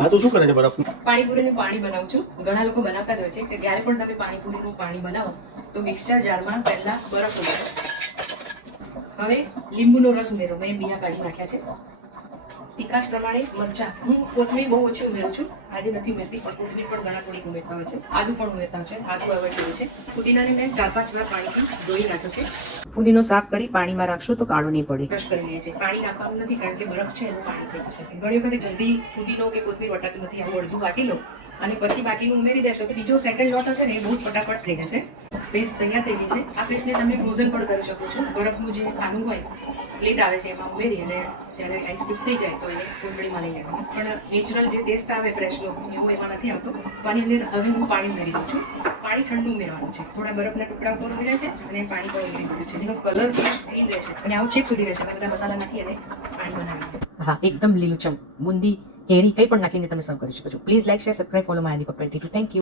હા, તો શું કરે છે બરફનું પાણીપુરીનું પાણી બનાવું છું. ઘણા લોકો બનાવતા હોય છે કે જ્યારે પણ તમે પાણીપુરીનું પાણી બનાવો, તો મિક્સચર જારમાં પહેલા બરફ ઉમેરો. હવે લીંબુનો રસ ઉમેરો. મેં બિયા કાઢી નાખ્યા છે. તીખાશ પ્રમાણે મરચાં. હું કોથમીર બહુ ઓછી ઉમેરું છું. આજે નથી ઉમેરતી, પણ કોથમીર પણ ઘણા થોડીક ઉમેરતા હોય છે. આદુ પણ ઉમેરતા છે. આદુ કર્યું છે. પુદીનાને મેં ચાર પાંચ વાર પાણીથી ધોઈ નાખ્યો છે. પુદીનો સાફ કરી પાણીમાં રાખશો તો કાળો નહીં પડે. બ્રશ કરી લઈએ છીએ. પાણી નાખવાનું નથી કારણ કે બરફ છે એનું પાણી થઈ જશે. ઘણી વખતે જલ્દી ફુદીનો કે કોથમીર વટાતું નથી. આવું અડધું વાટી લો અને પછી બાકીનું ઉમેરી દેશો તો બીજો સેકન્ડ લોટ હશે ને એ બહુ જ ફટાફટ થઈ જશે. પેસ્ટ તૈયાર થઈ ગઈ છે. આ પેસ્ટને તમે ફ્રોઝન પણ કરી શકો છો. બરફનું જે ખાનું હોય પ્લેટ આવે છે એમાં ઉમેરી અને જ્યારે આઈસ ક્યુબ થઈ જાય તો એને કોથળીમાં લઈ લેવાનું. પણ નેચરલ જે ટેસ્ટ આવે ફ્રેશનો એવું એમાં નથી આવતો. આની અંદર હવે હું પાણી ઉમેરી દઉં છું. પાણી ઠંડુ ઉમેરવાનું છે. થોડા બરફના ટુકડા ઉપર ઉમેર્યા છે અને પાણી પણ ઉમેરી છે. એનો કલર ગ્રીન રહેશે અને આવું છેક સુધી રહેશે બધા મસાલા નાખી અને પાણી બનાવી હા, એકદમ લીલુંચમ બુંદી, કેરી કંઈ પણ નાખીને તમે સર્વ કરી શકો છો. Please like share subscribe follow my Deepak twenty two thank you